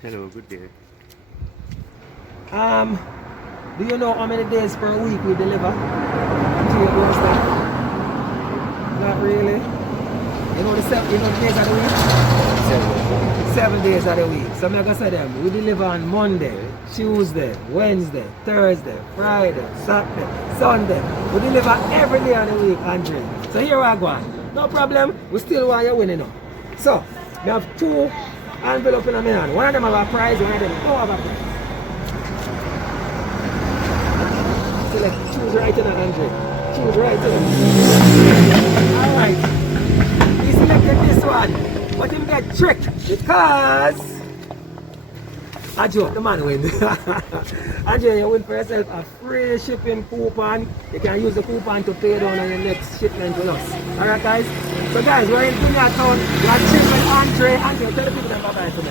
Hello, good day. Do you know how many days per week we deliver to your doorstep? Not really. You know the days of the week? 7 days of the week. So I'm gonna say them. We deliver on Monday, Tuesday, Wednesday, Thursday, Friday, Saturday, Sunday. We deliver every day of the week, Andre. So here I go on. No problem. We still want you winning now. So we have two envelopes in my hand. One of them have a prize, one of them don't have a prize. Select, choose right in it, Andre. Choose right in it. Alright. He selected this one. But him get tricked because I joke, the man win. Andre, you win for yourself a free shipping coupon. You can use the coupon to pay down on your next shipment with us. Alright guys? So guys, we're in Dunya Town. We are Shipme Andre. Andre, tell the people that bye-bye for me.